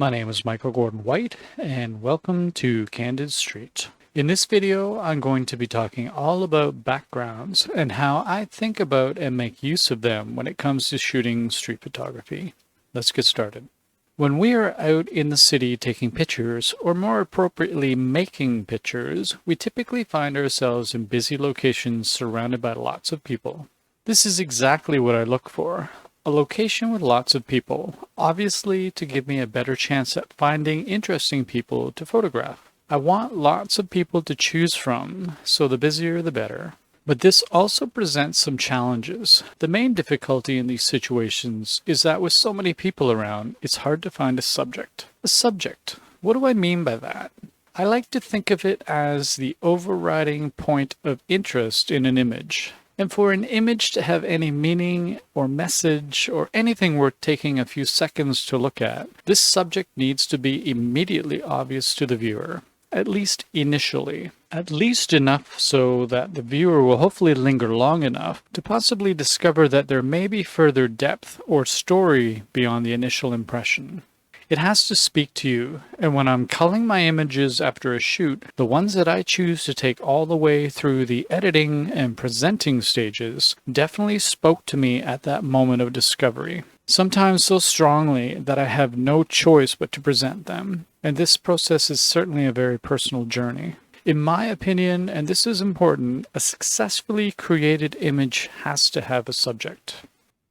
My name is Michael Gordon White, and welcome to Candid Street. In this video, I'm going to be talking all about backgrounds and how I think about and make use of them when it comes to shooting street photography. Let's get started. When we are out in the city taking pictures, or more appropriately making pictures, we typically find ourselves in busy locations surrounded by lots of people. This is exactly what I look for. A location with lots of people, obviously to give me a better chance at finding interesting people to photograph. I want lots of people to choose from, so the busier the better. But this also presents some challenges. The main difficulty in these situations is that with so many people around, it's hard to find a subject. A subject. What do I mean by that? I like to think of it as the overriding point of interest in an image. And for an image to have any meaning or message or anything worth taking a few seconds to look at, this subject needs to be immediately obvious to the viewer, at least initially. At least enough so that the viewer will hopefully linger long enough to possibly discover that there may be further depth or story beyond the initial impression. It has to speak to you, and when I'm culling my images after a shoot, the ones that I choose to take all the way through the editing and presenting stages definitely spoke to me at that moment of discovery. Sometimes so strongly that I have no choice but to present them, and this process is certainly a very personal journey. In my opinion, and this is important, a successfully created image has to have a subject.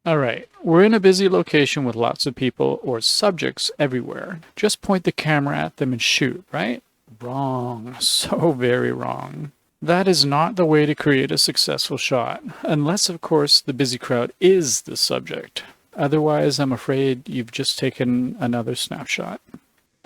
Alright, we're in a busy location with lots of people or subjects everywhere. Just point the camera at them and shoot, right? Wrong. So very wrong. That is not the way to create a successful shot, unless of course the busy crowd is the subject. Otherwise, I'm afraid you've just taken another snapshot.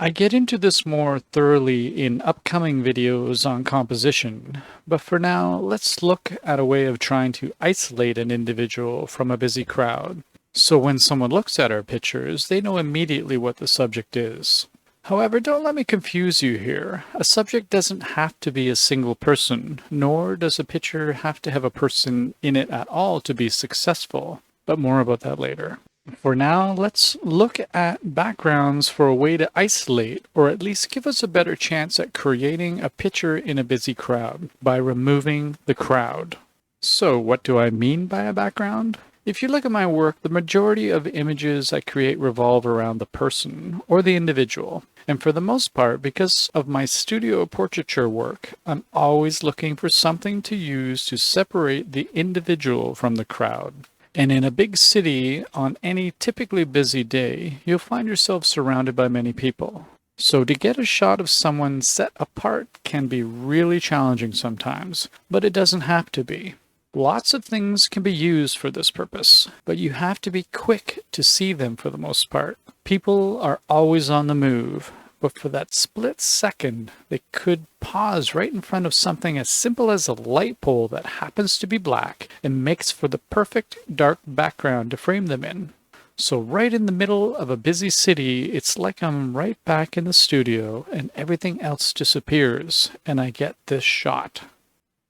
I get into this more thoroughly in upcoming videos on composition, but for now, let's look at a way of trying to isolate an individual from a busy crowd. So when someone looks at our pictures, they know immediately what the subject is. However, don't let me confuse you here. A subject doesn't have to be a single person, nor does a picture have to have a person in it at all to be successful, but more about that later. For now, let's look at backgrounds for a way to isolate, or at least give us a better chance at creating a picture in a busy crowd by removing the crowd. So what do I mean by a background? If you look at my work, the majority of images I create revolve around the person or the individual. And for the most part, because of my studio portraiture work, I'm always looking for something to use to separate the individual from the crowd. And in a big city, on any typically busy day, you'll find yourself surrounded by many people. So to get a shot of someone set apart can be really challenging sometimes, but it doesn't have to be. Lots of things can be used for this purpose, but you have to be quick to see them for the most part. People are always on the move, but for that split second, they could pause right in front of something as simple as a light pole that happens to be black and makes for the perfect dark background to frame them in. So right in the middle of a busy city, it's like I'm right back in the studio and everything else disappears and I get this shot.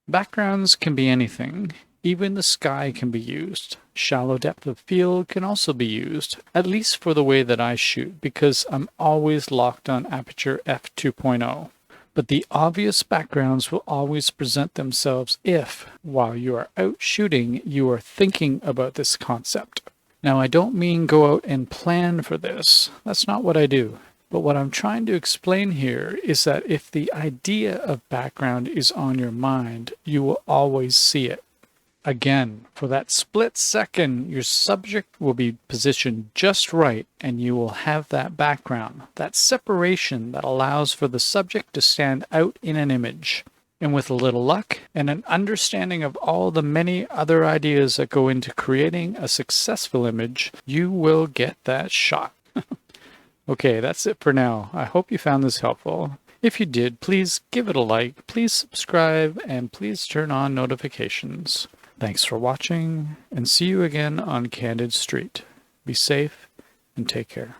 Backgrounds can be anything. Even the sky can be used. Shallow depth of field can also be used, at least for the way that I shoot, because I'm always locked on aperture f2.0. But the obvious backgrounds will always present themselves if, while you are out shooting, you are thinking about this concept. Now, I don't mean go out and plan for this. That's not what I do. But what I'm trying to explain here is that if the idea of background is on your mind, you will always see it. Again, for that split second, your subject will be positioned just right and you will have that background, that separation that allows for the subject to stand out in an image. And with a little luck and an understanding of all the many other ideas that go into creating a successful image, you will get that shot. Okay, that's it for now. I hope you found this helpful. If you did, please give it a like, please subscribe, and please turn on notifications. Thanks for watching, and see you again on Candid Street. Be safe and take care.